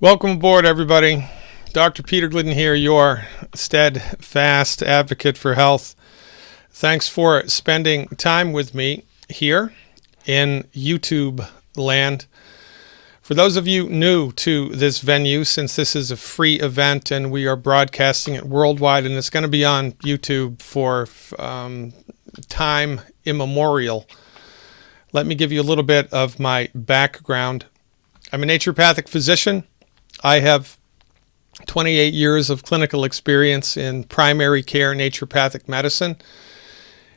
Welcome aboard, everybody. Dr. Peter Glidden here, your steadfast advocate for health. Thanks for spending time with me here in YouTube land. For those of you new to this venue, since this is a free event and we are broadcasting it worldwide, and it's going to be on YouTube for time immemorial, let me give you a little bit of my background. I'm a naturopathic physician. I have 28 years of clinical experience in primary care naturopathic medicine,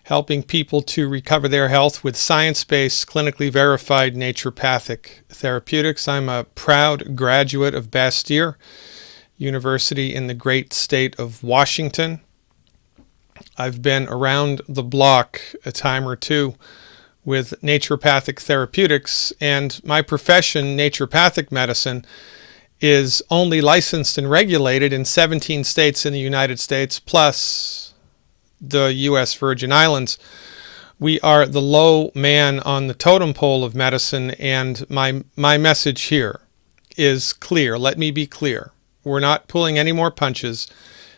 helping people to recover their health with science-based, clinically verified naturopathic therapeutics. I'm a proud graduate of Bastyr University in the great state of Washington. I've been around the block a time or two with naturopathic therapeutics, and my profession, naturopathic medicine, is only licensed and regulated in 17 states in the United States, plus the U.S. Virgin Islands. We are the low man on the totem pole of medicine, and my message here is clear. Let me be clear. We're not pulling any more punches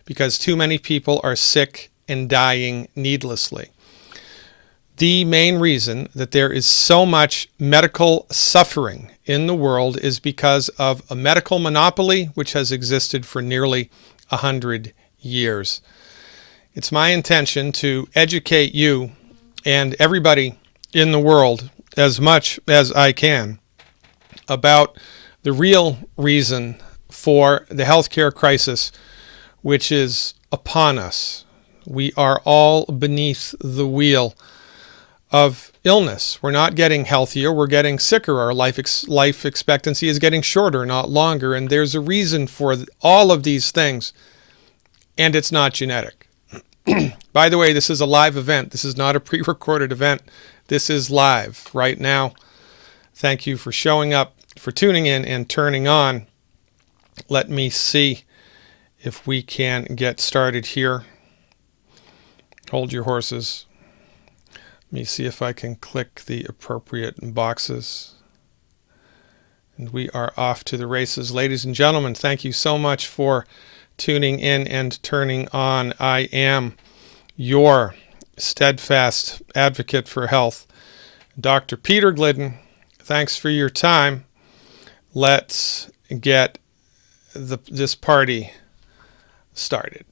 because too many people are sick and dying needlessly. The main reason that there is so much medical suffering in the world is because of a medical monopoly which has existed for nearly 100 years. It's my intention to educate you and everybody in the world as much as I can about the real reason for the healthcare crisis which is upon us. We are all beneath the wheel of illness. We're not getting healthier, we're getting sicker. Our life expectancy is getting shorter, not longer, and there's a reason for all of these things, and it's not genetic. By the way, this is a live event. This is not a pre-recorded event. This is live right now. Thank you for showing up, for tuning in and turning on. Let me see if we can get started here. Hold your horses. Let me see if I can click the appropriate boxes. And we are off to the races. Ladies and gentlemen, thank you so much for tuning in and turning on. I am your steadfast advocate for health, Dr. Peter Glidden. Thanks for your time. Let's get this party started.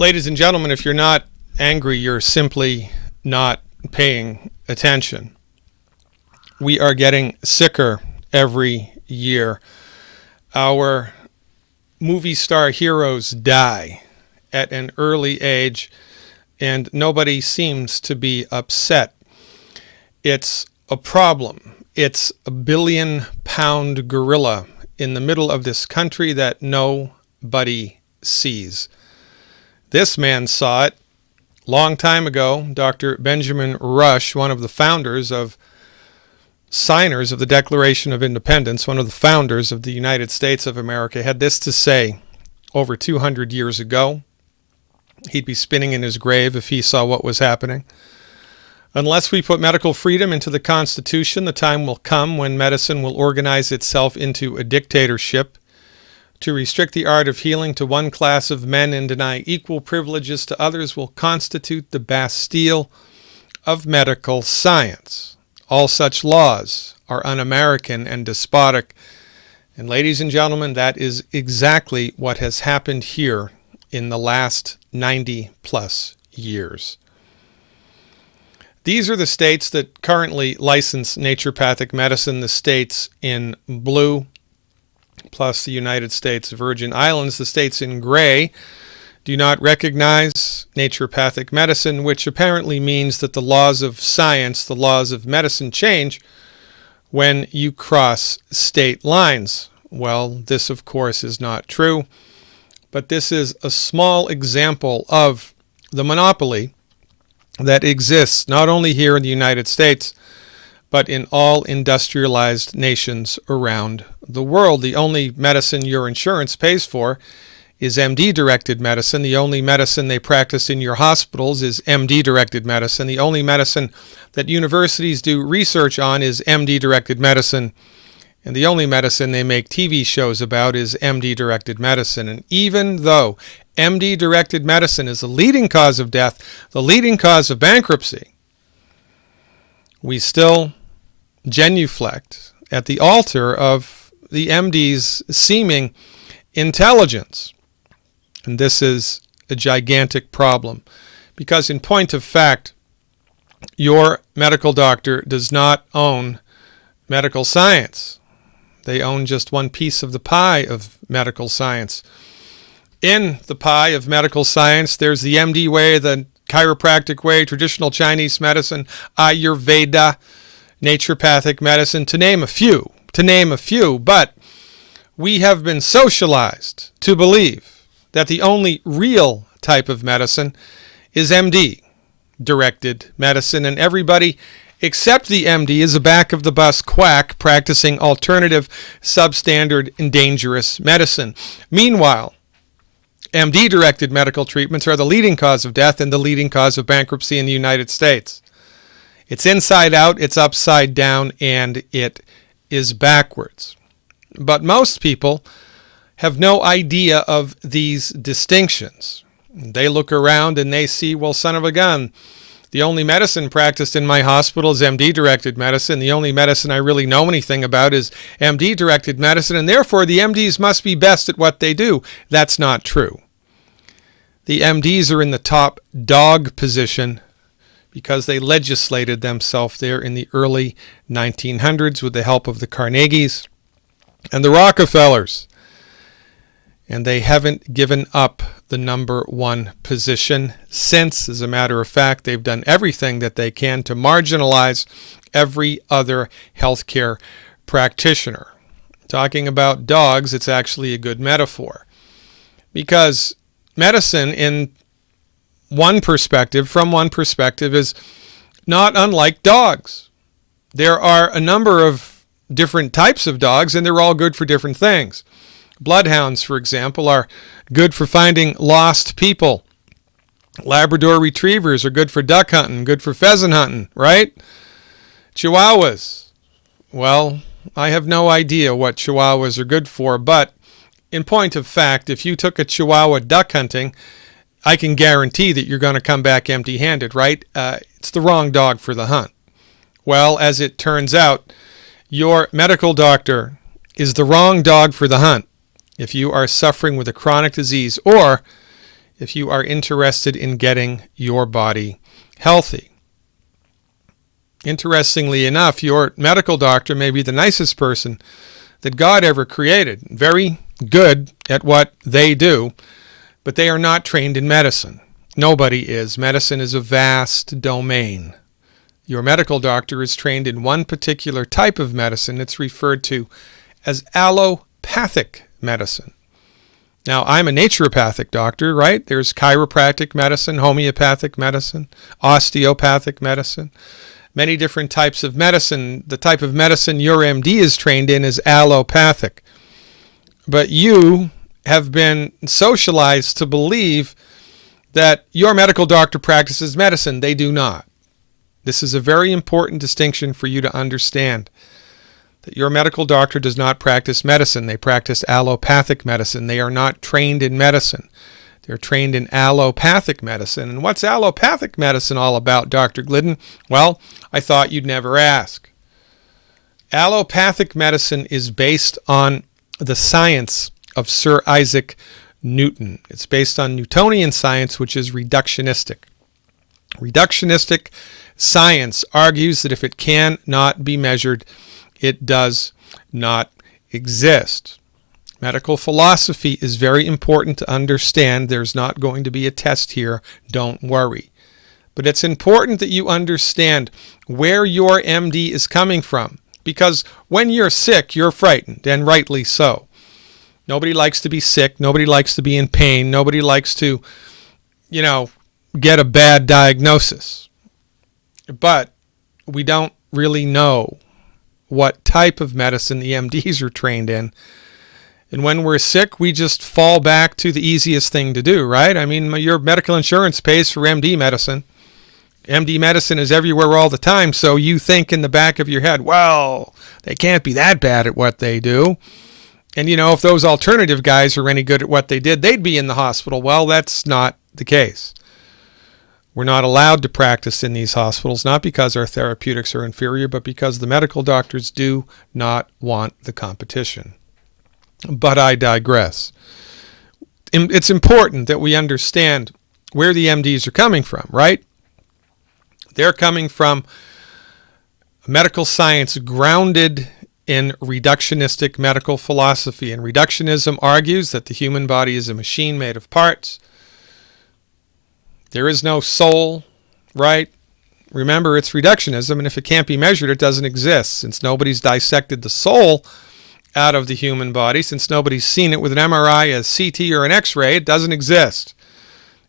Ladies and gentlemen, if you're not angry, you're simply not paying attention. We are getting sicker every year. Our movie star heroes die at an early age, and nobody seems to be upset. It's a problem. It's a billion-pound gorilla in the middle of this country that nobody sees. This man saw it long time ago. Dr. Benjamin Rush, one of the signers of the Declaration of Independence, one of the founders of the United States of America, had this to say over 200 years ago. He'd be spinning in his grave if he saw what was happening. Unless we put medical freedom into the Constitution, the time will come when medicine will organize itself into a dictatorship. To restrict the art of healing to one class of men and deny equal privileges to others will constitute the Bastille of medical science. All such laws are un-American and despotic. And ladies and gentlemen, that is exactly what has happened here in the last 90 plus years. These are the states that currently license naturopathic medicine, the states in blue, plus the United States Virgin Islands. The states in gray do not recognize naturopathic medicine, which apparently means that the laws of science, the laws of medicine, change when you cross state lines. Well, this, of course, is not true, but this is a small example of the monopoly that exists not only here in the United States, but in all industrialized nations around the world. The only medicine your insurance pays for is MD-directed medicine. The only medicine they practice in your hospitals is MD-directed medicine. The only medicine that universities do research on is MD-directed medicine. And the only medicine they make TV shows about is MD-directed medicine. And even though MD-directed medicine is the leading cause of death, the leading cause of bankruptcy, we still genuflect at the altar of the MD's seeming intelligence. And this is a gigantic problem because, in point of fact, your medical doctor does not own medical science. They own just one piece of the pie of medical science. In the pie of medical science, there's the MD way, the chiropractic way, traditional Chinese medicine, Ayurveda, naturopathic medicine, to name a few. But we have been socialized to believe that the only real type of medicine is MD-directed medicine, and everybody except the MD is a back-of-the-bus quack practicing alternative, substandard, and dangerous medicine. Meanwhile, MD-directed medical treatments are the leading cause of death and the leading cause of bankruptcy in the United States. It's inside out, it's upside down, and it is backwards. But most people have no idea of these distinctions. They look around and they see, well, son of a gun, the only medicine practiced in my hospital is MD-directed medicine. The only medicine I really know anything about is MD-directed medicine, and therefore the MDs must be best at what they do. That's not true. The MDs are in the top dog position because they legislated themselves there in the early 1900s with the help of the Carnegies and the Rockefellers. And they haven't given up the number one position since. As a matter of fact, they've done everything that they can to marginalize every other healthcare practitioner. Talking about dogs, it's actually a good metaphor. Because medicine, from one perspective, is not unlike dogs. There are a number of different types of dogs, and they're all good for different things. Bloodhounds, for example, are good for finding lost people. Labrador retrievers are good for duck hunting, good for pheasant hunting, right? Chihuahuas, well, I have no idea what Chihuahuas are good for, but in point of fact, if you took a Chihuahua duck hunting, I can guarantee that you're going to come back empty-handed, right? It's the wrong dog for the hunt. Well, as it turns out, your medical doctor is the wrong dog for the hunt if you are suffering with a chronic disease, or if you are interested in getting your body healthy. Interestingly enough, your medical doctor may be the nicest person that God ever created, very good at what they do, but they are not trained in medicine. Nobody is. Medicine is a vast domain. Your medical doctor is trained in one particular type of medicine. It's referred to as allopathic medicine. Now, I'm a naturopathic doctor, right? There's chiropractic medicine, homeopathic medicine, osteopathic medicine, many different types of medicine. The type of medicine your MD is trained in is allopathic. But you have been socialized to believe that your medical doctor practices medicine. They do not. This is a very important distinction for you to understand, that your medical doctor does not practice medicine. They practice allopathic medicine. They are not trained in medicine. They're trained in allopathic medicine. And what's allopathic medicine all about, Dr. Glidden? Well, I thought you'd never ask. Allopathic medicine is based on the science of Sir Isaac Newton. It's based on Newtonian science, which is reductionistic. Reductionistic science argues that if it cannot be measured, it does not exist. Medical philosophy is very important to understand. There's not going to be a test here. Don't worry. But it's important that you understand where your MD is coming from, because when you're sick, you're frightened, and rightly so. Nobody likes to be sick. Nobody likes to be in pain. Nobody likes to, get a bad diagnosis. But we don't really know what type of medicine the MDs are trained in. And when we're sick, we just fall back to the easiest thing to do, right? I mean, your medical insurance pays for MD medicine. MD medicine is everywhere all the time, so you think in the back of your head, well, they can't be that bad at what they do. And, if those alternative guys are any good at what they did, they'd be in the hospital. Well, that's not the case. We're not allowed to practice in these hospitals, not because our therapeutics are inferior, but because the medical doctors do not want the competition. But I digress. It's important that we understand where the MDs are coming from, right? They're coming from medical science grounded in reductionistic medical philosophy. And reductionism argues that the human body is a machine made of parts. There is no soul, right? Remember, it's reductionism, and if it can't be measured, it doesn't exist. Since nobody's dissected the soul out of the human body, since nobody's seen it with an MRI, a CT, or an X-ray, it doesn't exist.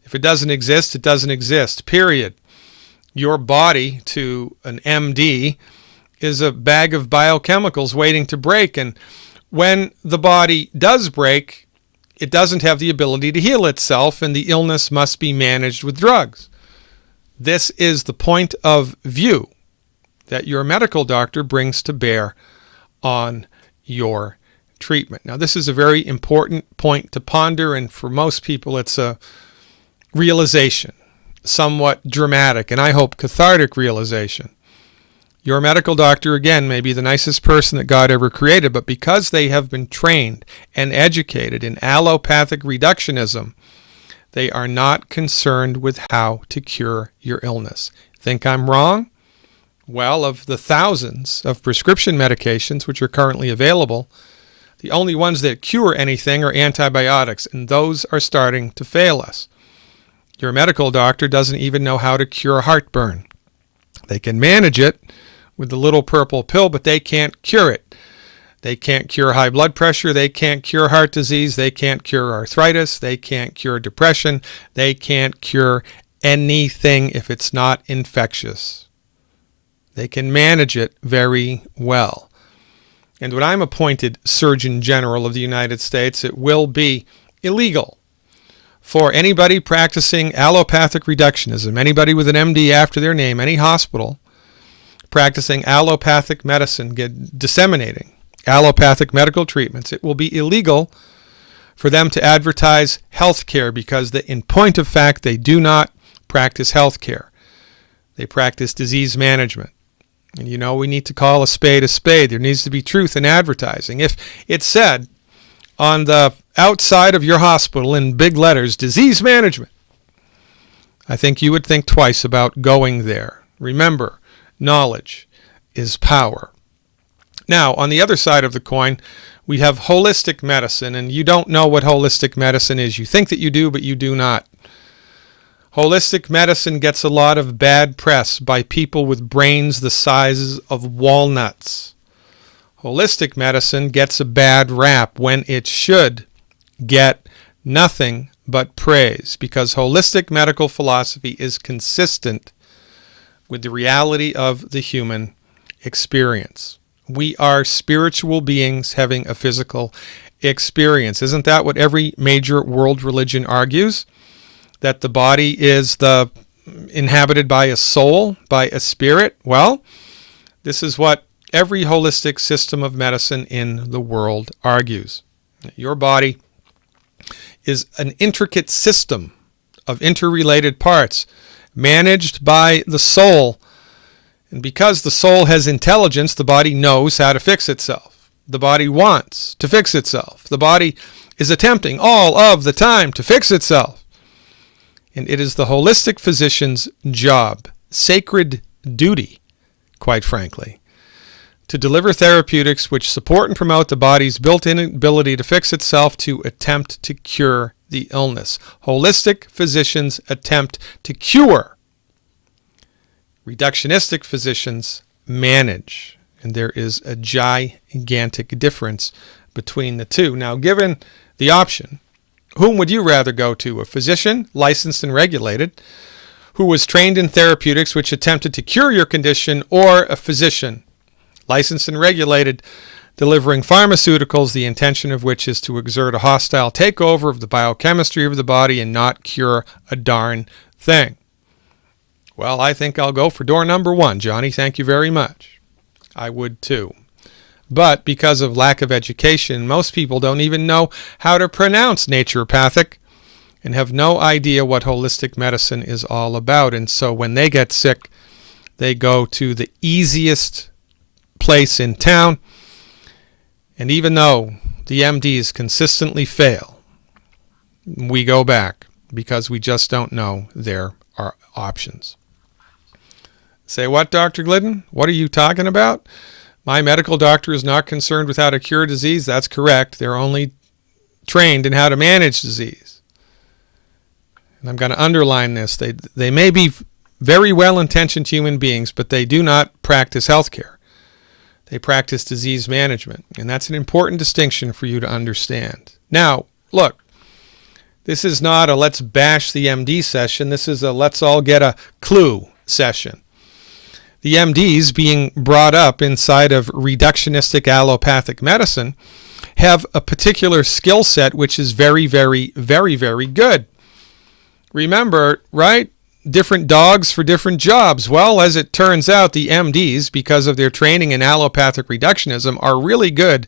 If it doesn't exist, it doesn't exist, period. Your body, to an MD, is a bag of biochemicals waiting to break. And when the body does break, it doesn't have the ability to heal itself, and the illness must be managed with drugs. This is the point of view that your medical doctor brings to bear on your treatment. Now, this is a very important point to ponder, and for most people, it's a realization, somewhat dramatic, and I hope cathartic realization. Your medical doctor, again, may be the nicest person that God ever created, but because they have been trained and educated in allopathic reductionism, they are not concerned with how to cure your illness. Think I'm wrong? Well, of the thousands of prescription medications which are currently available, the only ones that cure anything are antibiotics, and those are starting to fail us. Your medical doctor doesn't even know how to cure heartburn. They can manage it with the little purple pill, but they can't cure it. They can't cure high blood pressure. They can't cure heart disease. They can't cure arthritis. They can't cure depression. They can't cure anything if it's not infectious. They can manage it very well. And when I'm appointed Surgeon General of the United States, it will be illegal for anybody practicing allopathic reductionism, anybody with an MD after their name, any hospital practicing allopathic medicine, disseminating allopathic medical treatments, it will be illegal for them to advertise health care, because in point of fact, they do not practice health care. They practice disease management. And we need to call a spade a spade. There needs to be truth in advertising. If it said on the outside of your hospital in big letters, disease management, I think you would think twice about going there. Remember, knowledge is power. Now, on the other side of the coin, we have holistic medicine, and you don't know what holistic medicine is. You think that you do, but you do not. Holistic medicine gets a lot of bad press by people with brains the size of walnuts. Holistic medicine gets a bad rap when it should get nothing but praise, because holistic medical philosophy is consistent with the reality of the human experience. We are spiritual beings having a physical experience. Isn't that what every major world religion argues? That the body is inhabited by a soul, by a spirit? Well, this is what every holistic system of medicine in the world argues. Your body is an intricate system of interrelated parts managed by the soul. And because the soul has intelligence, the body knows how to fix itself. The body wants to fix itself. The body is attempting all of the time to fix itself. And it is the holistic physician's job, sacred duty, quite frankly, to deliver therapeutics which support and promote the body's built-in ability to fix itself, to attempt to cure the illness. Holistic physicians attempt to cure. Reductionistic physicians manage, and there is a gigantic difference between the two. Now, given the option, whom would you rather go to? A physician, licensed and regulated, who was trained in therapeutics which attempted to cure your condition, or a physician, licensed and regulated, delivering pharmaceuticals, the intention of which is to exert a hostile takeover of the biochemistry of the body and not cure a darn thing? Well, I think I'll go for door number one, Johnny. Thank you very much. I would too. But because of lack of education, most people don't even know how to pronounce naturopathic and have no idea what holistic medicine is all about. And so when they get sick, they go to the easiest place in town. And even though the MDs consistently fail, we go back because we just don't know there are options. Say what, Dr. Glidden? What are you talking about? My medical doctor is not concerned with how to cure disease. That's correct. They're only trained in how to manage disease. And I'm going to underline this. They may be very well-intentioned human beings, but they do not practice healthcare. They practice disease management. And that's an important distinction for you to understand. Now, look, this is not a let's bash the MD session. This is a let's all get a clue session. The MDs being brought up inside of reductionistic allopathic medicine have a particular skill set which is very, very, very, very good. Remember, right? Different dogs for different jobs. Well, as it turns out, the MDs, because of their training in allopathic reductionism, are really good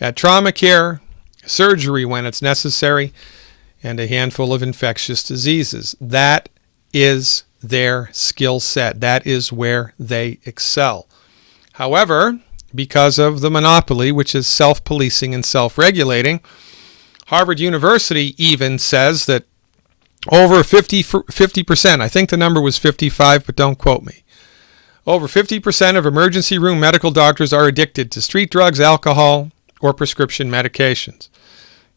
at trauma care, surgery when it's necessary, and a handful of infectious diseases. That is their skill set. That is where they excel. However, because of the monopoly, which is self-policing and self-regulating, Harvard University even says that over 50%, I think the number was 55, but don't quote me, over 50% of emergency room medical doctors are addicted to street drugs, alcohol, or prescription medications.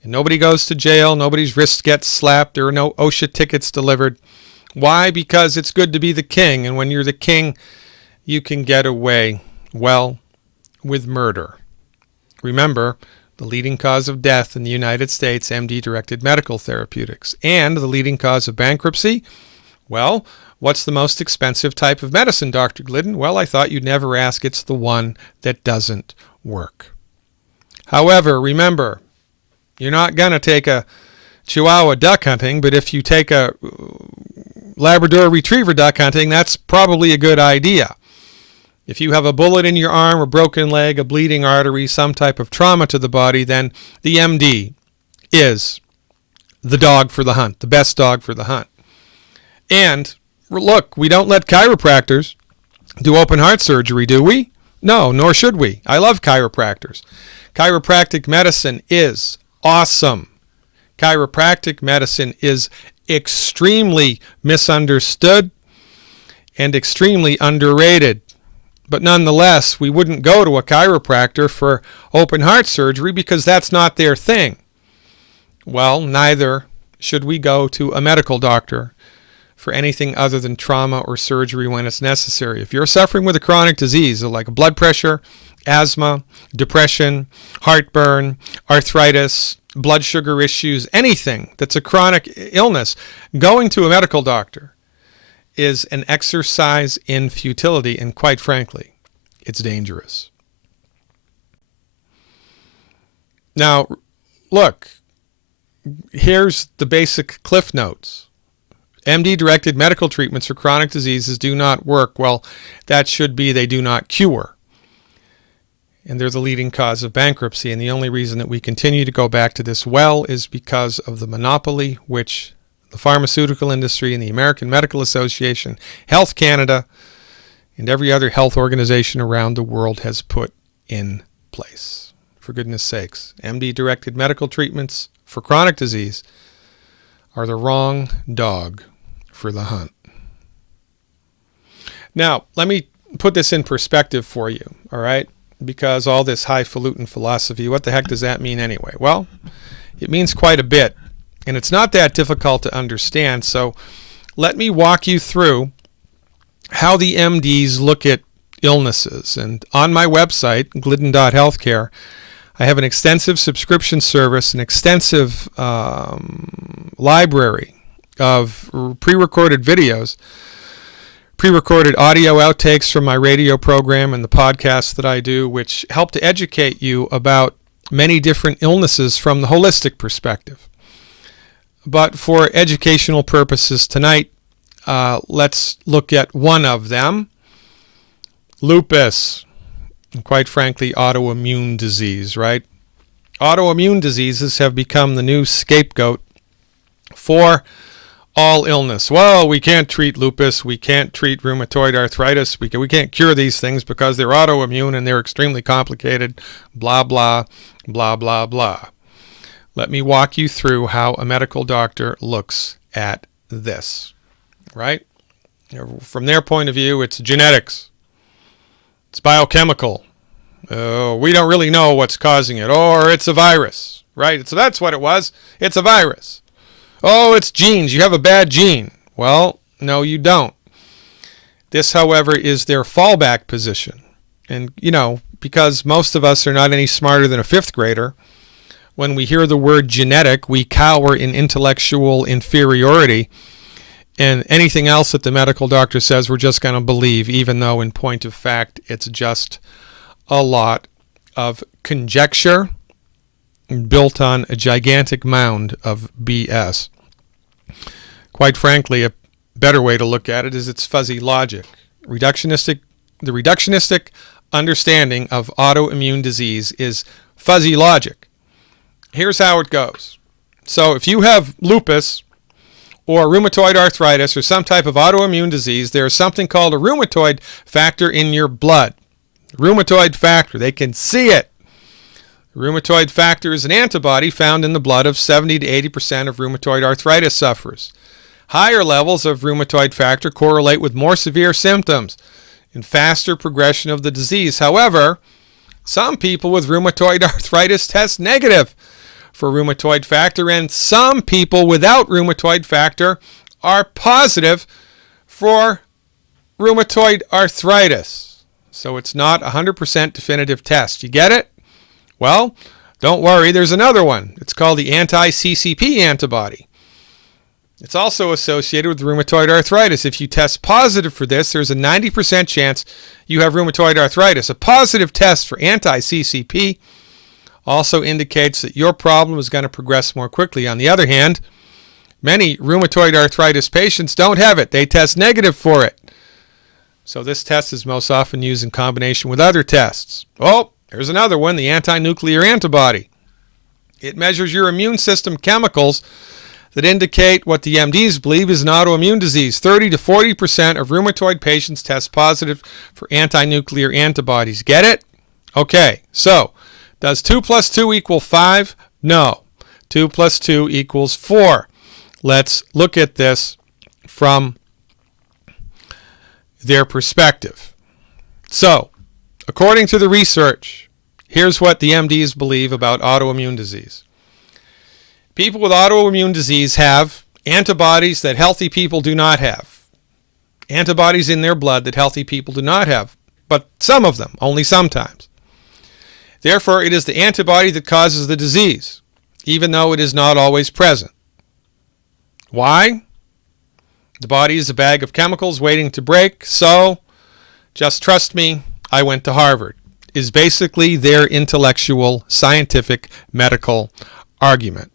And nobody goes to jail, nobody's wrist gets slapped, there are no OSHA tickets delivered. Why? Because it's good to be the king, and when you're the king, you can get away, well, with murder. Remember, the leading cause of death in the United States, MD-directed medical therapeutics. And the leading cause of bankruptcy? Well, what's the most expensive type of medicine, Dr. Glidden? Well, I thought you'd never ask. It's the one that doesn't work. However, remember, you're not going to take a Chihuahua duck hunting, but if you take a Labrador Retriever duck hunting, that's probably a good idea. If you have a bullet in your arm, a broken leg, a bleeding artery, some type of trauma to the body, then the MD is the dog for the hunt, the best dog for the hunt. And look, we don't let chiropractors do open heart surgery, do we? No, nor should we. I love chiropractors. Chiropractic medicine is awesome. Chiropractic medicine is extremely misunderstood and extremely underrated. But nonetheless, we wouldn't go to a chiropractor for open heart surgery because that's not their thing. Well, neither should we go to a medical doctor for anything other than trauma or surgery when it's necessary. If you're suffering with a chronic disease like blood pressure, asthma, depression, heartburn, arthritis, blood sugar issues, anything that's a chronic illness, going to a medical doctor is an exercise in futility, and quite frankly, it's dangerous. Now, look, here's the basic cliff notes. MD-directed medical treatments for chronic diseases do not work. Well, that should be they do not cure. And they're the leading cause of bankruptcy. And the only reason that we continue to go back to this well is because of the monopoly which the pharmaceutical industry and the American Medical Association, Health Canada, and every other health organization around the world has put in place. For goodness sakes, MD-directed medical treatments for chronic disease are the wrong dog for the hunt. Now, let me put this in perspective for you, all right? Because all this highfalutin philosophy, what the heck does that mean anyway? Well, it means quite a bit, and it's not that difficult to understand. So let me walk you through how the MDs look at illnesses. And on my website, glidden.healthcare, I have an extensive subscription service, an extensive library of pre-recorded videos, pre-recorded audio outtakes from my radio program and the podcasts that I do, which help to educate you about many different illnesses from the holistic perspective. But for educational purposes tonight, let's look at one of them, lupus, and quite frankly, autoimmune disease, right? Autoimmune diseases have become the new scapegoat for all illness. Well, we can't treat lupus, we can't treat rheumatoid arthritis, we can't cure these things because they're autoimmune and they're extremely complicated, blah, blah, blah, blah, blah. Let me walk you through how a medical doctor looks at this, right? From their point of view, it's genetics, it's biochemical. We don't really know what's causing it, or it's a virus, right? So that's what it was. It's a virus. Oh, it's genes. You have a bad gene. Well, no, you don't. This, however, is their fallback position. And, because most of us are not any smarter than a fifth grader, when we hear the word genetic, we cower in intellectual inferiority. And anything else that the medical doctor says, we're just going to believe, even though in point of fact, it's just a lot of conjecture built on a gigantic mound of BS. Quite frankly, a better way to look at it is it's fuzzy logic. The reductionistic understanding of autoimmune disease is fuzzy logic. Here's how it goes. So if you have lupus or rheumatoid arthritis or some type of autoimmune disease, there is something called a rheumatoid factor in your blood. Rheumatoid factor, they can see it. Rheumatoid factor is an antibody found in the blood of 70 to 80% of rheumatoid arthritis sufferers. Higher levels of rheumatoid factor correlate with more severe symptoms and faster progression of the disease. However, some people with rheumatoid arthritis test negative for rheumatoid factor, and some people without rheumatoid factor are positive for rheumatoid arthritis. So it's not a 100% definitive test. You get it? Well, don't worry, there's another one. It's called the anti-CCP antibody. It's also associated with rheumatoid arthritis. If you test positive for this, there's a 90% chance you have rheumatoid arthritis. A positive test for anti-CCP also indicates that your problem is going to progress more quickly. On the other hand, many rheumatoid arthritis patients don't have it. They test negative for it. So this test is most often used in combination with other tests. Oh, there's another one, the anti-nuclear antibody. It measures your immune system chemicals that indicate what the MDs believe is an autoimmune disease. 30 to 40% of rheumatoid patients test positive for anti-nuclear antibodies. Get it? Okay, so does 2 plus 2 equal 5? No. 2 plus 2 equals 4. Let's look at this from their perspective. So, according to the research, here's what the MDs believe about autoimmune disease. People with autoimmune disease have antibodies that healthy people do not have. Antibodies in their blood that healthy people do not have, but some of them, only sometimes. Therefore, it is the antibody that causes the disease, even though it is not always present. Why? The body is a bag of chemicals waiting to break, so just trust me, I went to Harvard, is basically their intellectual, scientific, medical argument.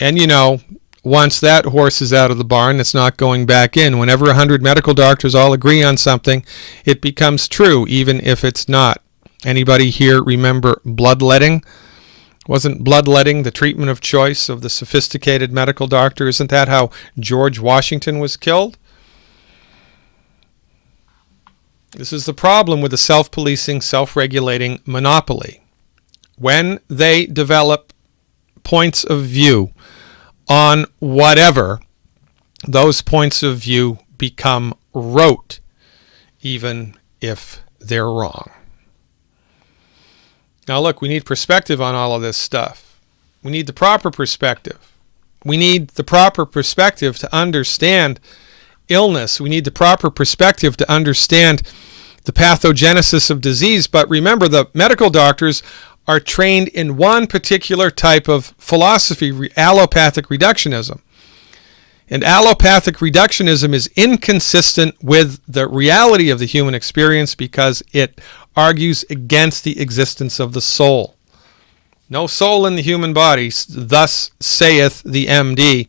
And you know, once that horse is out of the barn, it's not going back in. Whenever 100 medical doctors all agree on something, it becomes true, even if it's not. Anybody here remember bloodletting? Wasn't bloodletting the treatment of choice of the sophisticated medical doctor? Isn't that how George Washington was killed? This is the problem with a self-policing, self-regulating monopoly. When they develop points of view on whatever, those points of view become rote, even if they're wrong. Now look, we need perspective on all of this stuff. We need the proper perspective. We need the proper perspective to understand illness. We need the proper perspective to understand the pathogenesis of disease. But remember, the medical doctors are trained in one particular type of philosophy, allopathic reductionism. And allopathic reductionism is inconsistent with the reality of the human experience because it argues against the existence of the soul. No soul in the human body, thus saith the MD.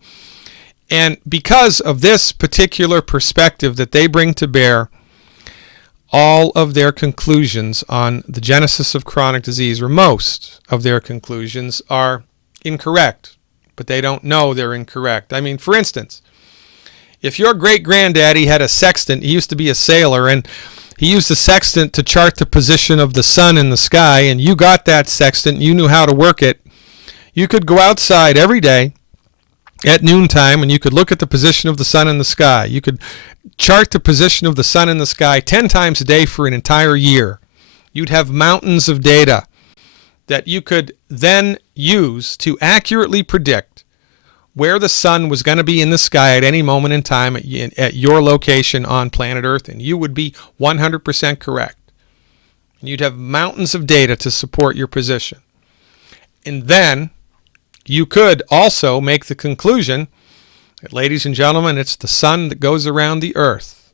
And because of this particular perspective that they bring to bear, all of their conclusions on the genesis of chronic disease, or most of their conclusions, are incorrect, but they don't know they're incorrect. I mean, for instance, if your great-granddaddy had a sextant, he used to be a sailor, and he used a sextant to chart the position of the sun in the sky, and you got that sextant, you knew how to work it, you could go outside every day at noontime and you could look at the position of the sun in the sky. You could chart the position of the sun in the sky 10 times a day for an entire year. You'd have mountains of data that you could then use to accurately predict where the sun was going to be in the sky at any moment in time at your location on planet Earth, and you would be 100% correct. And you'd have mountains of data to support your position. And then you could also make the conclusion that, ladies and gentlemen, it's the sun that goes around the Earth.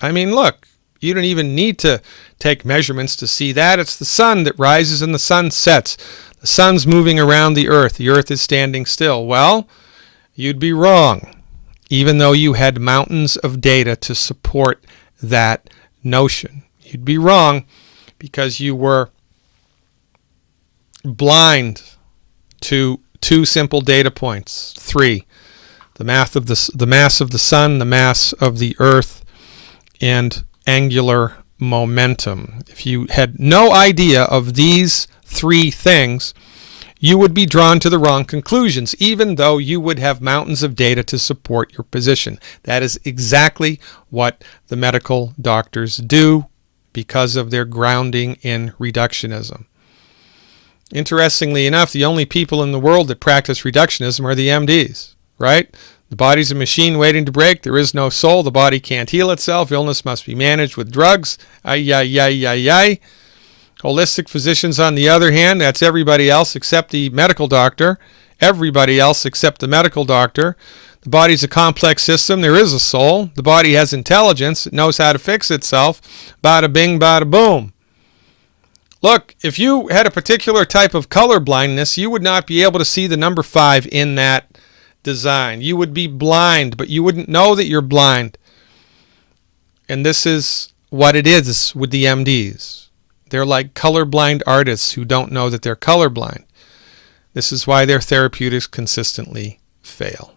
I mean, look, you don't even need to take measurements to see that. It's the sun that rises and the sun sets. The sun's moving around the Earth. The Earth is standing still. Well, you'd be wrong, even though you had mountains of data to support that notion. You'd be wrong because you were blind to two simple data points. 3, the mass of the sun, the mass of the Earth, and angular momentum. If you had no idea of these 3 things, you would be drawn to the wrong conclusions, even though you would have mountains of data to support your position. That is exactly what the medical doctors do because of their grounding in reductionism. Interestingly enough, the only people in the world that practice reductionism are the MDs, right? The body's a machine waiting to break. There is no soul. The body can't heal itself. Illness must be managed with drugs. Ay, ay, ay, ay, ay. Holistic physicians, on the other hand, that's everybody else except the medical doctor. Everybody else except the medical doctor. The body's a complex system. There is a soul. The body has intelligence. It knows how to fix itself. Bada bing, bada boom. Look, if you had a particular type of color blindness, you would not be able to see the number 5 in that design. You would be blind, but you wouldn't know that you're blind. And this is what it is with the MDs. They're like colorblind artists who don't know that they're colorblind. This is why their therapeutics consistently fail.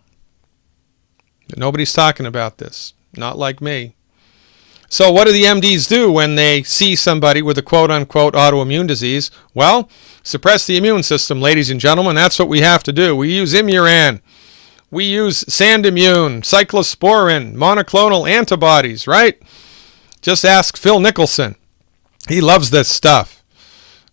But nobody's talking about this, not like me. So what do the MDs do when they see somebody with a quote-unquote autoimmune disease? Well, suppress the immune system, ladies and gentlemen. That's what we have to do. We use Imuran. We use Sandimmune, cyclosporin, monoclonal antibodies, right? Just ask Phil Nicholson. He loves this stuff.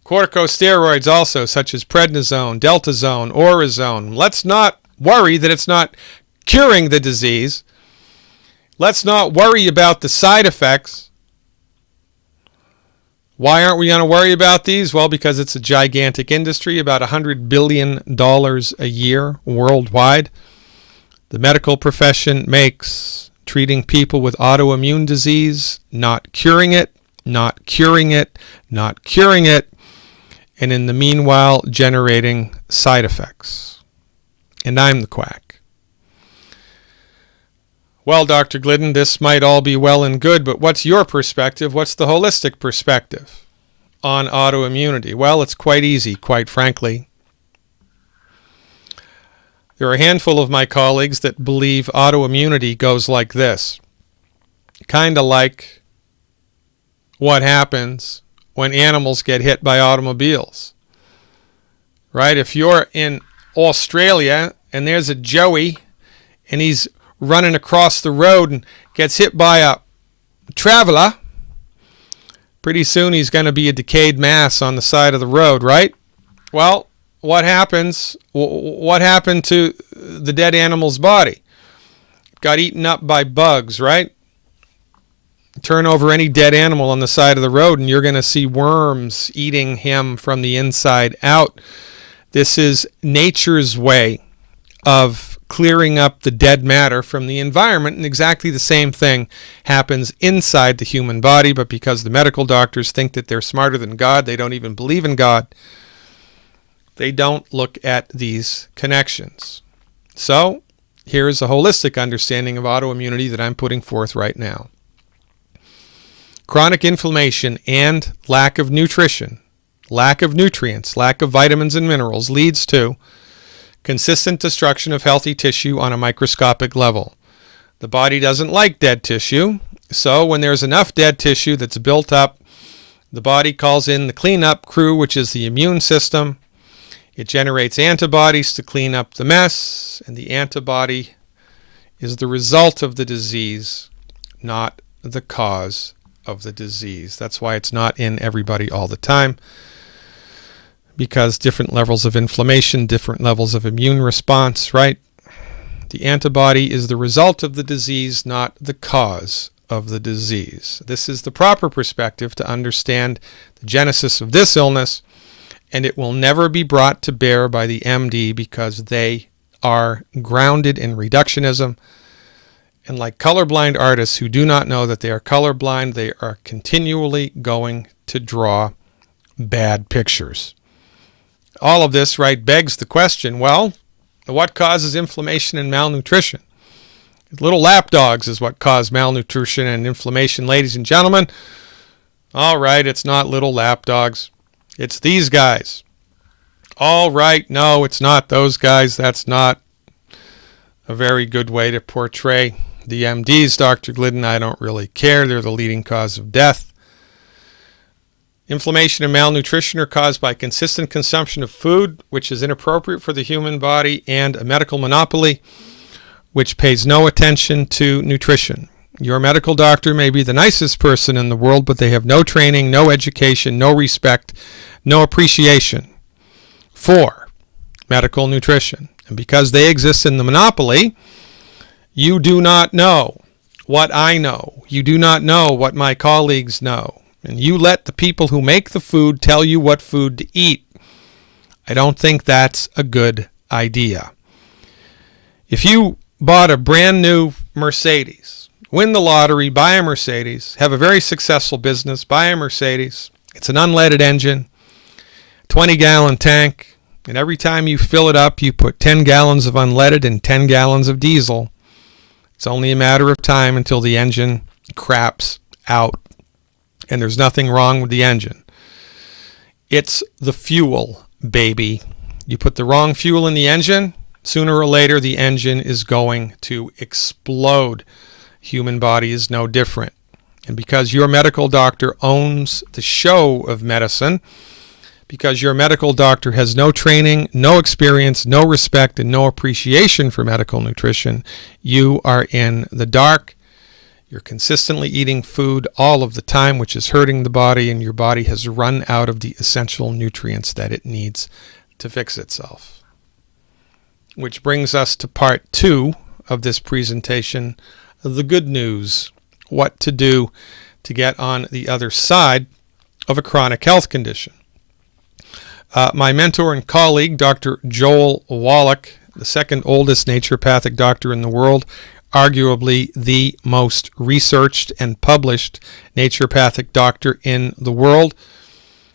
Corticosteroids also, such as prednisone, deltazone, orazone. Let's not worry that it's not curing the disease. Let's not worry about the side effects. Why aren't we going to worry about these? Well, because it's a gigantic industry, about $100 billion a year worldwide. The medical profession makes treating people with autoimmune disease, not curing it, not curing it, not curing it, and in the meanwhile generating side effects. And I'm the quack. Well, Dr. Glidden, this might all be well and good, but what's your perspective? What's the holistic perspective on autoimmunity? Well, it's quite easy, quite frankly. There are a handful of my colleagues that believe autoimmunity goes like this. Kind of like what happens when animals get hit by automobiles. Right? If you're in Australia and there's a Joey and he's running across the road and gets hit by a traveler, pretty soon he's going to be a decayed mass on the side of the road, right? Well, what happens? What happened to the dead animal's body? Got eaten up by bugs, right? Turn over any dead animal on the side of the road and you're going to see worms eating him from the inside out. This is nature's way of clearing up the dead matter from the environment, and exactly the same thing happens inside the human body, but because the medical doctors think that they're smarter than God, they don't even believe in God, they don't look at these connections. So here's a holistic understanding of autoimmunity that I'm putting forth right now. Chronic inflammation and lack of nutrition, lack of nutrients, lack of vitamins and minerals leads to consistent destruction of healthy tissue on a microscopic level. The body doesn't like dead tissue, so when there's enough dead tissue that's built up, the body calls in the cleanup crew, which is the immune system. It generates antibodies to clean up the mess, and the antibody is the result of the disease, not the cause of the disease. That's why it's not in everybody all the time, because different levels of inflammation, different levels of immune response, right? The antibody is the result of the disease, not the cause of the disease. This is the proper perspective to understand the genesis of this illness, and it will never be brought to bear by the MD because they are grounded in reductionism. And like colorblind artists who do not know that they are colorblind, they are continually going to draw bad pictures. All of this, right, begs the question, well, what causes inflammation and malnutrition? Little lapdogs is what cause malnutrition and inflammation, ladies and gentlemen. All right, it's not little lapdogs. It's these guys. All right, no, it's not those guys. That's not a very good way to portray the MDs, Dr. Glidden. I don't really care. They're the leading cause of death. Inflammation and malnutrition are caused by consistent consumption of food, which is inappropriate for the human body, and a medical monopoly, which pays no attention to nutrition. Your medical doctor may be the nicest person in the world, but they have no training, no education, no respect, no appreciation for medical nutrition. And because they exist in the monopoly, you do not know what I know. You do not know what my colleagues know. And you let the people who make the food tell you what food to eat. I don't think that's a good idea. If you bought a brand new Mercedes, win the lottery, buy a Mercedes, have a very successful business, buy a Mercedes, it's an unleaded engine, 20-gallon tank, and every time you fill it up, you put 10 gallons of unleaded and 10 gallons of diesel. It's only a matter of time until the engine craps out. And there's nothing wrong with the engine. It's the fuel, baby. You put the wrong fuel in the engine, sooner or later the engine is going to explode. Human body is no different. And because your medical doctor owns the show of medicine, because your medical doctor has no training, no experience, no respect, and no appreciation for medical nutrition, you are in the dark. You're consistently eating food all of the time, which is hurting the body, and your body has run out of the essential nutrients that it needs to fix itself. Which brings us to part 2 of this presentation, the good news, what to do to get on the other side of a chronic health condition. My mentor and colleague, Dr. Joel Wallach, the second oldest naturopathic doctor in the world, arguably the most researched and published naturopathic doctor in the world,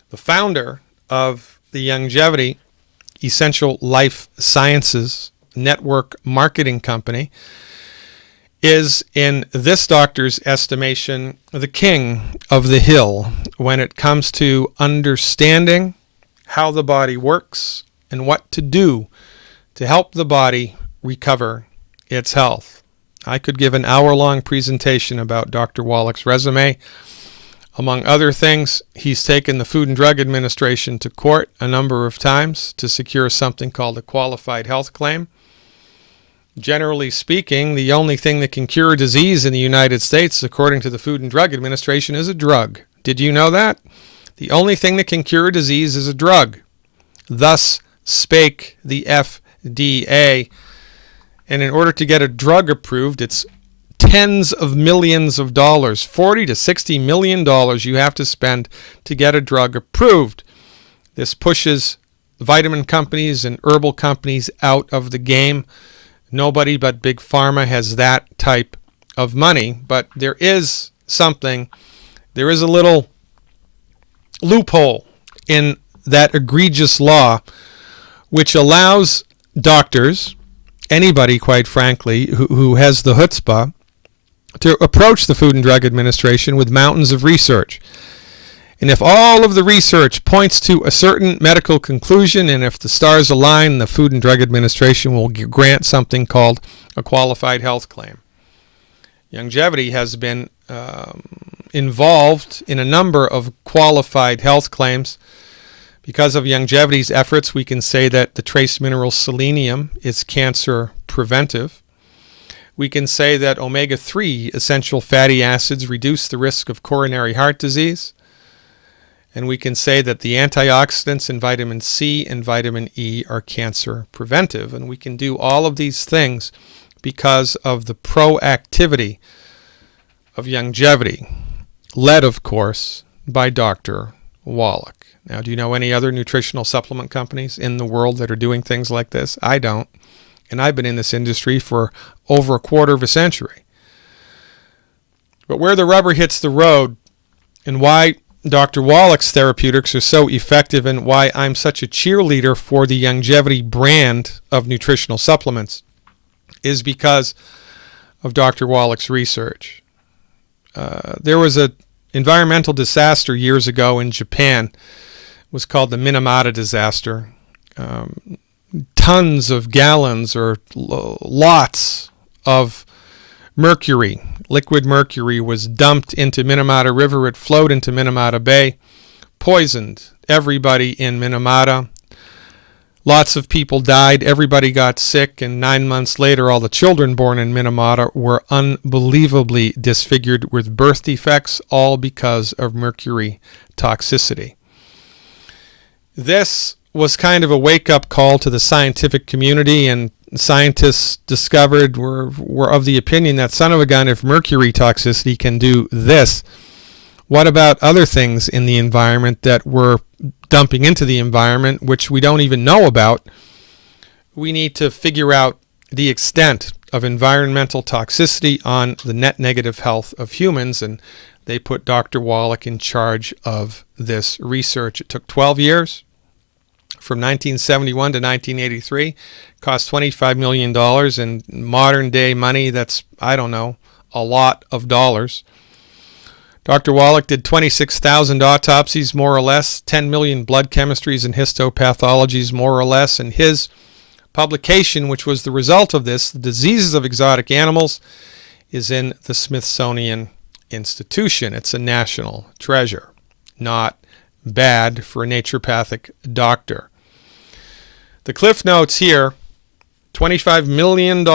the founder of the Youngevity Essential Life Sciences Network marketing company, is, in this doctor's estimation, the king of the hill when it comes to understanding how the body works and what to do to help the body recover its health. I could give an hour-long presentation about Dr. Wallach's resume. Among other things, he's taken the Food and Drug Administration to court a number of times to secure something called a qualified health claim. Generally speaking, the only thing that can cure disease in the United States, according to the Food and Drug Administration, is a drug. Did you know that? The only thing that can cure disease is a drug. Thus spake the FDA. And in order to get a drug approved, it's tens of millions of dollars, $40 to $60 million you have to spend to get a drug approved. This pushes vitamin companies and herbal companies out of the game. Nobody but Big Pharma has that type of money. But there is a little loophole in that egregious law which allows doctors, anybody quite frankly, who has the chutzpah, to approach the Food and Drug Administration with mountains of research. And if all of the research points to a certain medical conclusion, and if the stars align, the Food and Drug Administration will grant something called a qualified health claim. Youngevity has been involved in a number of qualified health claims. Because of Youngevity's efforts, we can say that the trace mineral selenium is cancer preventive. We can say that omega-3 essential fatty acids reduce the risk of coronary heart disease. And we can say that the antioxidants in vitamin C and vitamin E are cancer preventive. And we can do all of these things because of the proactivity of Youngevity, led, of course, by Dr. Wallach. Now, do you know any other nutritional supplement companies in the world that are doing things like this? I don't. And I've been in this industry for over a quarter of a century. But where the rubber hits the road, and why Dr. Wallach's therapeutics are so effective, and why I'm such a cheerleader for the Youngevity brand of nutritional supplements, is because of Dr. Wallach's research. There was an environmental disaster years ago in Japan. It was called the Minamata disaster. Tons of gallons or lots of mercury, liquid mercury, was dumped into Minamata River. It flowed into Minamata Bay, poisoned everybody in Minamata. Lots of people died. Everybody got sick. And 9 months later, all the children born in Minamata were unbelievably disfigured with birth defects, all because of mercury toxicity. This was kind of a wake-up call to the scientific community, and scientists discovered, were of the opinion that, son of a gun, if mercury toxicity can do this, what about other things in the environment that we're dumping into the environment, which we don't even know about? We need to figure out the extent of environmental toxicity on the net negative health of humans, and they put Dr. Wallach in charge of this research. It took 12 years. From 1971 to 1983, cost $25 million. In modern day money, that's, I don't know, a lot of dollars. Dr. Wallach did 26,000 autopsies, more or less, 10 million blood chemistries and histopathologies, more or less. And his publication, which was the result of this, The Diseases of Exotic Animals, is in the Smithsonian institution. It's a national treasure, not bad for a naturopathic doctor. The Cliff Notes here, $25 million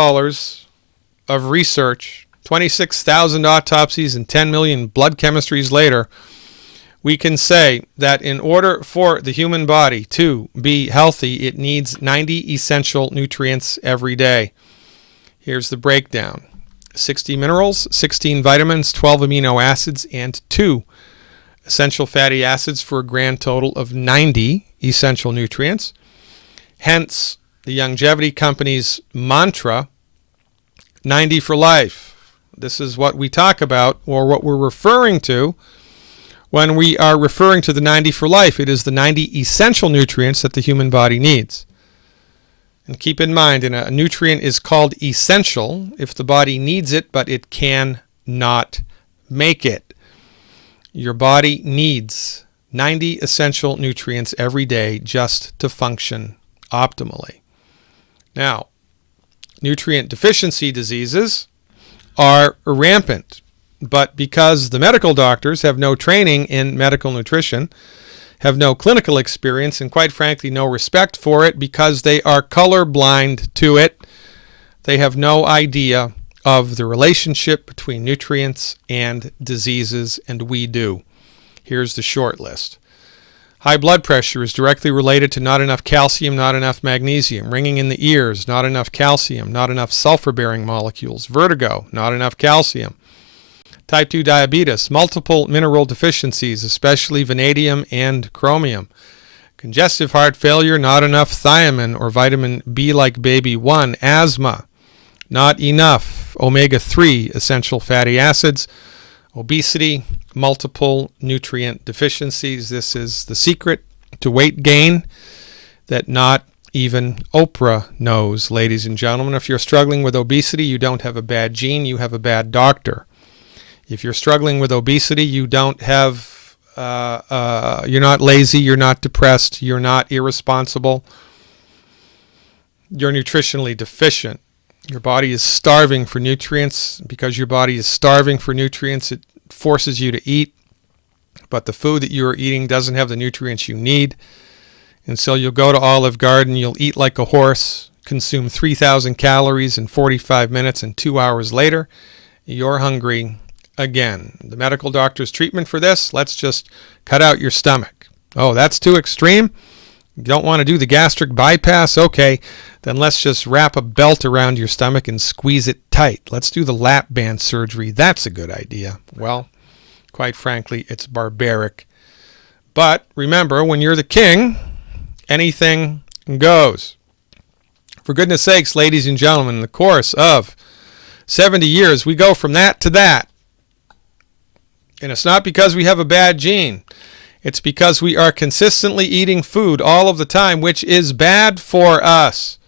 of research, 26,000 autopsies, and 10 million blood chemistries later, we can say that in order for the human body to be healthy, it needs 90 essential nutrients every day. Here's the breakdown. 60 minerals, 16 vitamins, 12 amino acids, and 2 essential fatty acids for a grand total of 90 essential nutrients. Hence, the Youngevity company's mantra, 90 for life. This is what we talk about, or what we're referring to when we are referring to the 90 for life. It is the 90 essential nutrients that the human body needs. And keep in mind, a nutrient is called essential if the body needs it, but it cannot make it. Your body needs 90 essential nutrients every day just to function optimally. Now, nutrient deficiency diseases are rampant, but because the medical doctors have no training in medical nutrition, have no clinical experience, and quite frankly no respect for it because they are colorblind to it, they have no idea of the relationship between nutrients and diseases, and we do. Here's the short list. High blood pressure is directly related to not enough calcium, not enough magnesium. Ringing in the ears, not enough calcium, not enough sulfur-bearing molecules. Vertigo, not enough calcium. Type 2 diabetes, multiple mineral deficiencies, especially vanadium and chromium. Congestive heart failure, not enough thiamine or vitamin B like baby 1. Asthma, not enough omega-3 essential fatty acids. Obesity, multiple nutrient deficiencies. This is the secret to weight gain that not even Oprah knows, ladies and gentlemen. If you're struggling with obesity, you don't have a bad gene, you have a bad doctor. If you're struggling with obesity, you don't have, you're not lazy, you're not depressed, you're not irresponsible. You're nutritionally deficient. Your body is starving for nutrients. Because your body is starving for nutrients, it forces you to eat. But the food that you're eating doesn't have the nutrients you need. And so you'll go to Olive Garden, you'll eat like a horse, consume 3,000 calories in 45 minutes, and 2 hours later, you're hungry again. The medical doctor's treatment for this, let's just cut out your stomach. Oh, that's too extreme? You don't want to do the gastric bypass? Okay, then let's just wrap a belt around your stomach and squeeze it tight. Let's do the lap band surgery. That's a good idea. Well, quite frankly, it's barbaric. But remember, when you're the king, anything goes. For goodness sakes, ladies and gentlemen, in the course of 70 years, we go from that to that. And it's not because we have a bad gene. It's because we are consistently eating food all of the time, which is bad for us.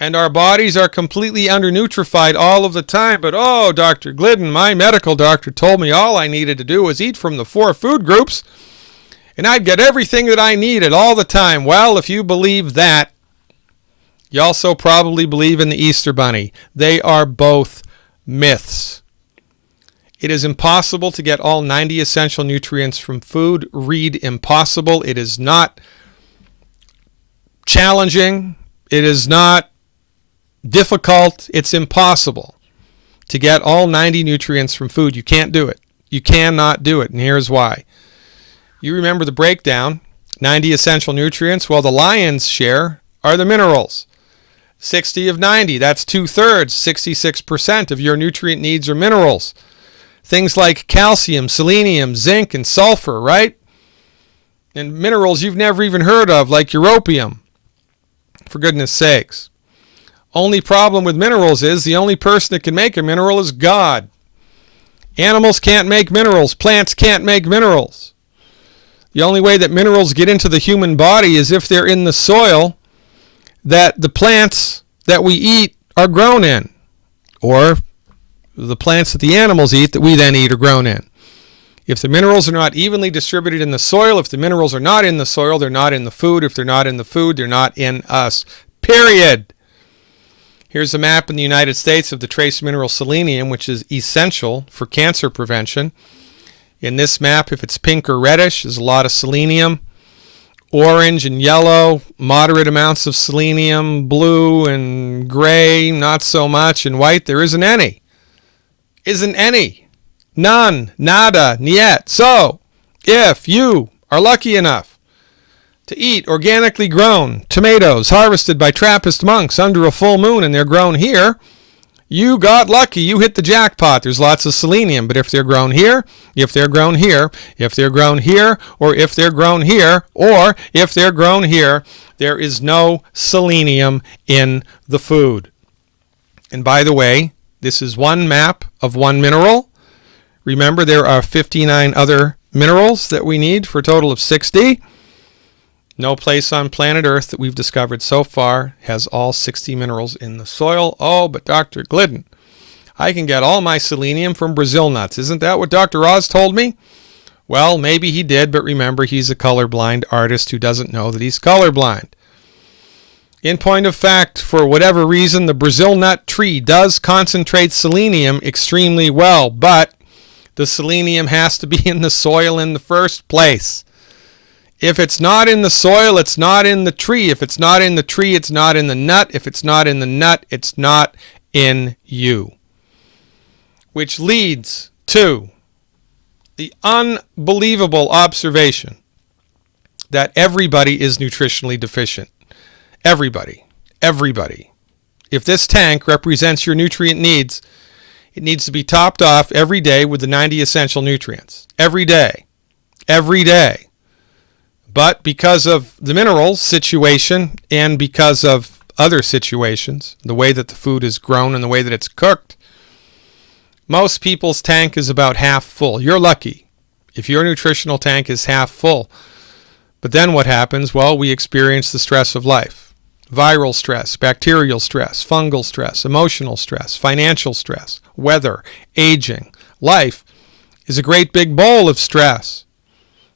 And our bodies are completely undernutrified all of the time. But, oh, Dr. Glidden, my medical doctor told me all I needed to do was eat from the 4 food groups, and I'd get everything that I needed all the time. Well, if you believe that, you also probably believe in the Easter Bunny. They are both myths. It is impossible to get all 90 essential nutrients from food. Read impossible. It is not challenging. It is not difficult. It's impossible to get all 90 nutrients from food. You can't do it. You cannot do it, and here's why. You remember the breakdown, 90 essential nutrients. Well, the lion's share are the minerals. 60 of 90, that's 2/3, 66% of your nutrient needs are minerals. Things like calcium, selenium, zinc, and sulfur, right? And minerals you've never even heard of, like europium. For goodness sakes. Only problem with minerals is the only person that can make a mineral is God. Animals can't make minerals. Plants can't make minerals. The only way that minerals get into the human body is if they're in the soil that the plants that we eat are grown in, or the plants that the animals eat that we then eat are grown in. If the minerals are not evenly distributed in the soil, if the minerals are not in the soil, they're not in the food. If they're not in the food, they're not in us. Period. Here's a map in the United States of the trace mineral selenium, which is essential for cancer prevention. In this map, if it's pink or reddish, there's a lot of selenium. Orange and yellow, moderate amounts of selenium. Blue and gray, not so much. And white, there isn't any. Isn't any. None. Nada. Niet. So, if you are lucky enough to eat organically grown tomatoes harvested by Trappist monks under a full moon and they're grown here, you got lucky. You hit the jackpot. There's lots of selenium. But if they're grown here, if they're grown here, if they're grown here, or if they're grown here, or if they're grown here, there is no selenium in the food. And by the way, this is one map of one mineral. Remember, there are 59 other minerals that we need for a total of 60. No place on planet Earth that we've discovered so far has all 60 minerals in the soil. Oh, but Dr. Glidden, I can get all my selenium from Brazil nuts. Isn't that what Dr. Oz told me? Well, maybe he did, but remember, he's a colorblind artist who doesn't know that he's colorblind. In point of fact, for whatever reason, the Brazil nut tree does concentrate selenium extremely well, but the selenium has to be in the soil in the first place. If it's not in the soil, it's not in the tree. If it's not in the tree, it's not in the nut. If it's not in the nut, it's not in you. Which leads to the unbelievable observation that everybody is nutritionally deficient. Everybody. Everybody. If this tank represents your nutrient needs, it needs to be topped off every day with the 90 essential nutrients. Every day. Every day. But because of the minerals situation and because of other situations, the way that the food is grown and the way that it's cooked, most people's tank is about half full. You're lucky if your nutritional tank is half full. But then what happens? Well, we experience the stress of life. Viral stress, bacterial stress, fungal stress, emotional stress, financial stress, weather, aging. Life is a great big bowl of stress.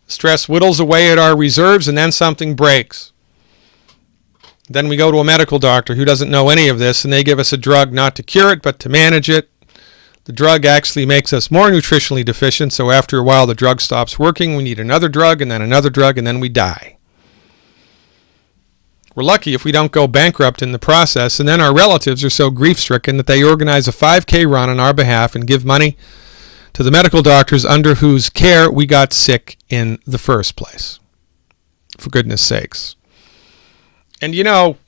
Stress whittles away at our reserves and then something breaks. Then we go to a medical doctor who doesn't know any of this and they give us a drug not to cure it but to manage it. The drug actually makes us more nutritionally deficient, so after a while the drug stops working, we need another drug and then we die. We're lucky if we don't go bankrupt in the process, and then our relatives are so grief-stricken that they organize a 5K run on our behalf and give money to the medical doctors under whose care we got sick in the first place. For goodness sakes. And you know,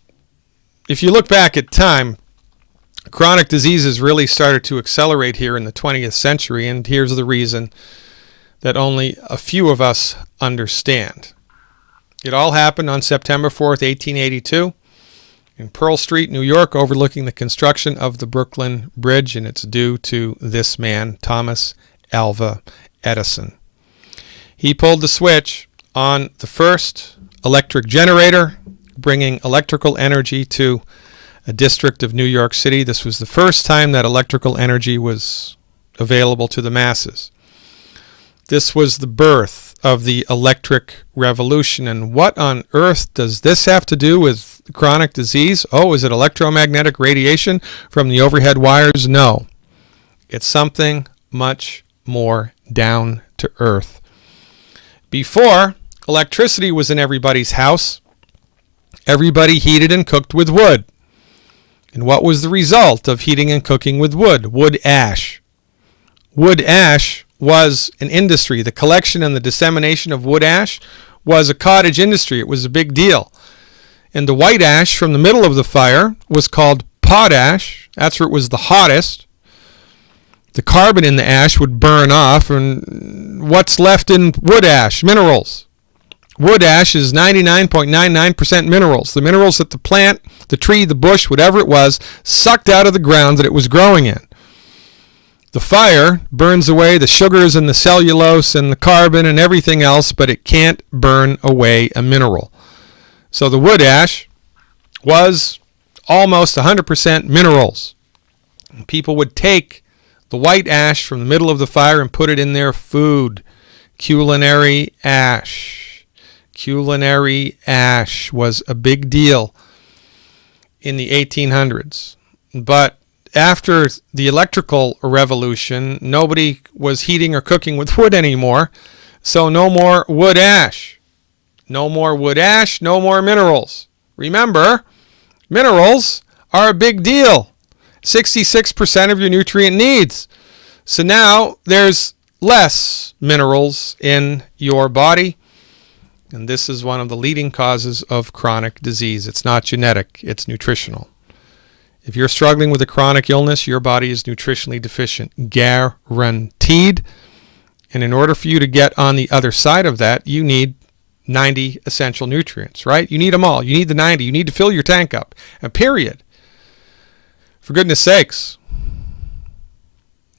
if you look back at time, chronic diseases really started to accelerate here in the 20th century, and here's the reason that only a few of us understand. It all happened on September 4th, 1882, in Pearl Street, New York, overlooking the construction of the Brooklyn Bridge, and it's due to this man, Thomas Alva Edison. He pulled the switch on the first electric generator, bringing electrical energy to a district of New York City. This was the first time that electrical energy was available to the masses. This was the birth of the electric revolution. And what on earth does this have to do with chronic disease? Oh, is it electromagnetic radiation from the overhead wires? No. It's something much more down to earth. Before, electricity was in everybody's house. Everybody heated and cooked with wood. And what was the result of heating and cooking with wood? Wood ash. Wood ash was an industry. The collection and the dissemination of wood ash was a cottage industry. It was a big deal. And the white ash from the middle of the fire was called potash. That's where it was the hottest. The carbon in the ash would burn off. And what's left in wood ash? Minerals. Wood ash is 99.99% minerals. The minerals that the plant, the tree, the bush, whatever it was, sucked out of the ground that it was growing in. The fire burns away the sugars and the cellulose and the carbon and everything else, but it can't burn away a mineral. So the wood ash was almost 100% minerals. And people would take the white ash from the middle of the fire and put it in their food. Culinary ash. Culinary ash was a big deal in the 1800s. But after the electrical revolution, nobody was heating or cooking with wood anymore. So no more wood ash. No more wood ash, no more minerals. Remember, minerals are a big deal. 66% of your nutrient needs. So now there's less minerals in your body. And this is one of the leading causes of chronic disease. It's not genetic, it's nutritional. If you're struggling with a chronic illness, your body is nutritionally deficient, guaranteed. And in order for you to get on the other side of that, you need 90 essential nutrients, right? You need them all. You need the 90. You need to fill your tank up. And period. For goodness sakes.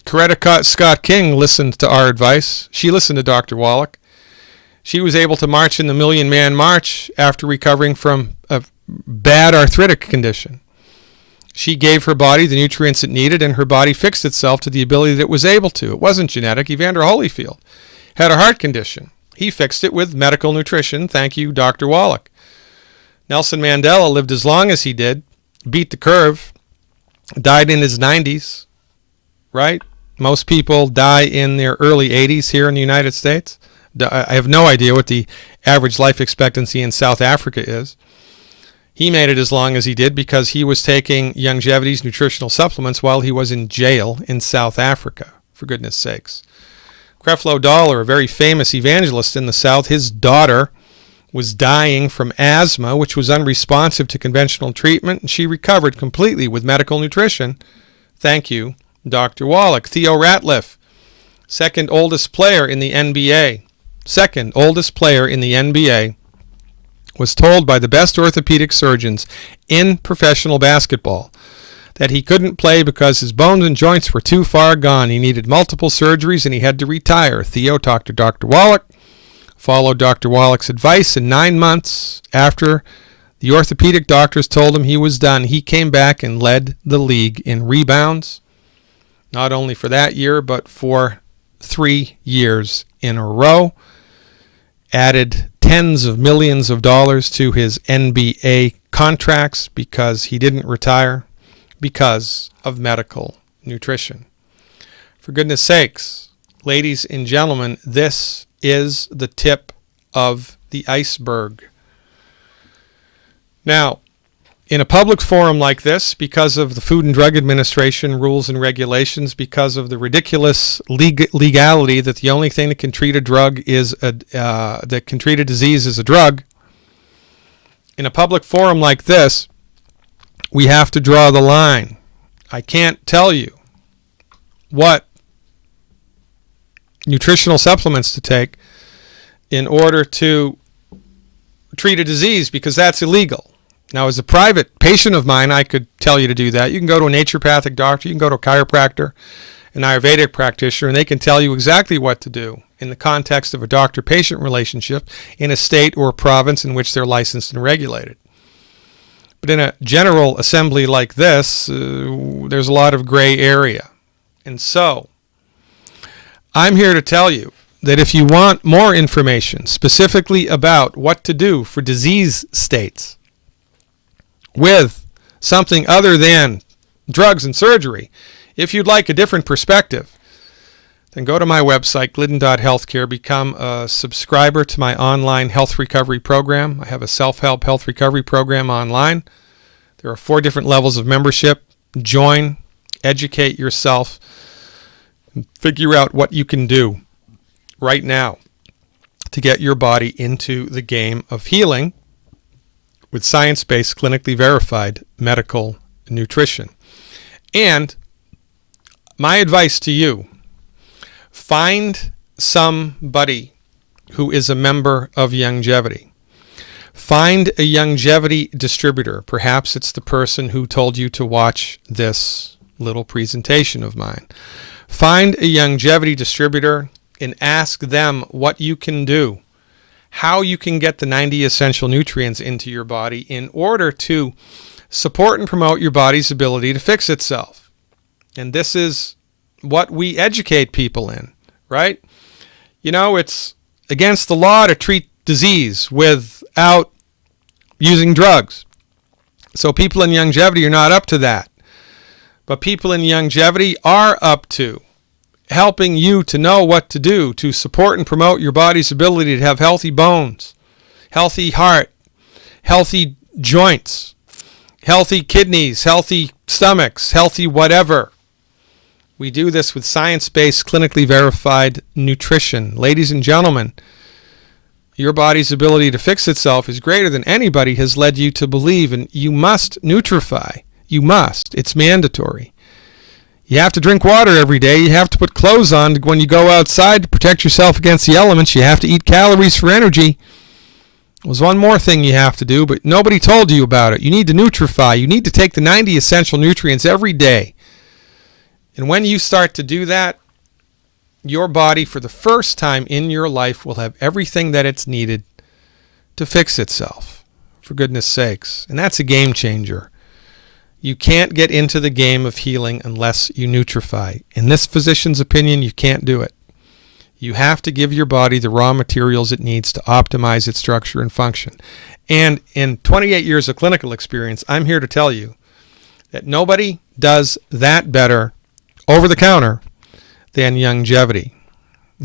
Coretta Scott King listened to our advice. She listened to Dr. Wallach. She was able to march in the Million Man March after recovering from a bad arthritic condition. She gave her body the nutrients it needed, and her body fixed itself to the ability that it was able to. It wasn't genetic. Evander Holyfield had a heart condition. He fixed it with medical nutrition. Thank you, Dr. Wallach. Nelson Mandela lived as long as he did, beat the curve, died in his 90s, right? Most people die in their early 80s here in the United States. I have no idea what the average life expectancy in South Africa is. He made it as long as he did because he was taking Youngevity's nutritional supplements while he was in jail in South Africa, for goodness sakes. Creflo Dollar, a very famous evangelist in the South, his daughter was dying from asthma, which was unresponsive to conventional treatment, and she recovered completely with medical nutrition. Thank you, Dr. Wallach. Theo Ratliff, second oldest player in the NBA, was told by the best orthopedic surgeons in professional basketball that he couldn't play because his bones and joints were too far gone. He needed multiple surgeries and he had to retire. Theo talked to Dr. Wallach, followed Dr. Wallach's advice, and 9 months after the orthopedic doctors told him he was done, he came back and led the league in rebounds, not only for that year, but for 3 years in a row. Added tens of millions of dollars to his NBA contracts because he didn't retire because of medical nutrition. For goodness sakes, ladies and gentlemen, this is the tip of the iceberg. Now, in a public forum like this, because of the Food and Drug Administration rules and regulations, because of the ridiculous legality that the only thing that can treat a drug is that can treat a disease is a drug, in a public forum like this, we have to draw the line. I can't tell you what nutritional supplements to take in order to treat a disease because that's illegal. Now, as a private patient of mine, I could tell you to do that. You can go to a naturopathic doctor, you can go to a chiropractor, an Ayurvedic practitioner, and they can tell you exactly what to do in the context of a doctor-patient relationship in a state or a province in which they're licensed and regulated. But in a general assembly like this, there's a lot of gray area. And so, I'm here to tell you that if you want more information specifically about what to do for disease states, with something other than drugs and surgery, if you'd like a different perspective, then go to my website, glidden.healthcare, become a subscriber to my online health recovery program. I have a self-help health recovery program online. There are 4 different levels of membership. Join, educate yourself, and figure out what you can do right now to get your body into the game of healing with science-based, clinically verified medical nutrition. And my advice to you, find somebody who is a member of Youngevity. Find a Youngevity distributor. Perhaps it's the person who told you to watch this little presentation of mine. Find a Youngevity distributor and ask them what you can do, how you can get the 90 essential nutrients into your body in order to support and promote your body's ability to fix itself. And this is what we educate people in, right? You know, it's against the law to treat disease without using drugs. So people in Youngevity are not up to that. but people in Youngevity are up to helping you to know what to do to support and promote your body's ability to have healthy bones, healthy heart, healthy joints, healthy kidneys, healthy stomachs, healthy whatever. We do this with science-based, clinically verified nutrition. Ladies and gentlemen, your body's ability to fix itself is greater than anybody has led you to believe, and you must nutrify. You must. It's mandatory. You have to drink water every day. You have to put clothes on when you go outside to protect yourself against the elements. You have to eat calories for energy. There's one more thing you have to do, but nobody told you about it. You need to nutrify. You need to take the 90 essential nutrients every day. And when you start to do that, your body, for the first time in your life, will have everything that it's needed to fix itself, for goodness sakes. And that's a game changer. You can't get into the game of healing unless you nutrify. In this physician's opinion, you can't do it. You have to give your body the raw materials it needs to optimize its structure and function. And in 28 years of clinical experience, I'm here to tell you that nobody does that better over the counter than Youngevity.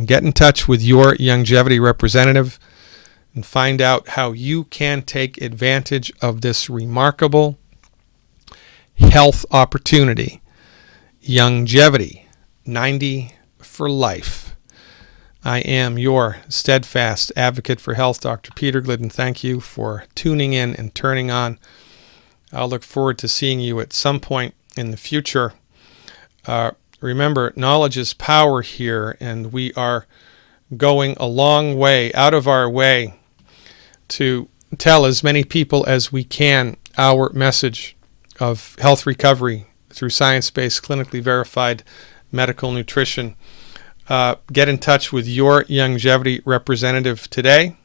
Get in touch with your Youngevity representative and find out how you can take advantage of this remarkable health opportunity. Youngevity, 90 for life. I am your steadfast advocate for health, Dr. Peter Glidden. Thank you for tuning in and turning on. I'll look forward to seeing you at some point in the future. Remember, knowledge is power here, and we are going a long way, out of our way, to tell as many people as we can our message of health recovery through science-based, clinically verified medical nutrition. Get in touch with your Youngevity representative today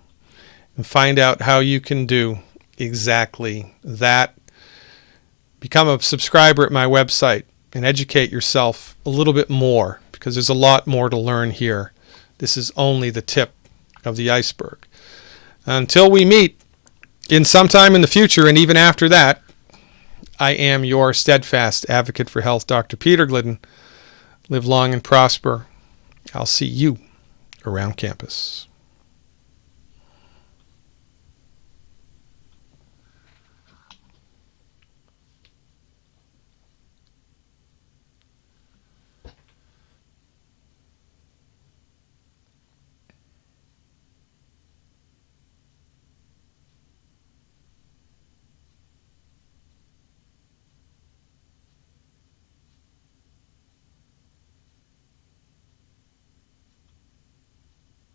and find out how you can do exactly that. Become a subscriber at my website and educate yourself a little bit more, because there's a lot more to learn here. This is only the tip of the iceberg. Until we meet in some time in the future, and even after that, I am your steadfast advocate for health, Dr. Peter Glidden. Live long and prosper. I'll see you around campus.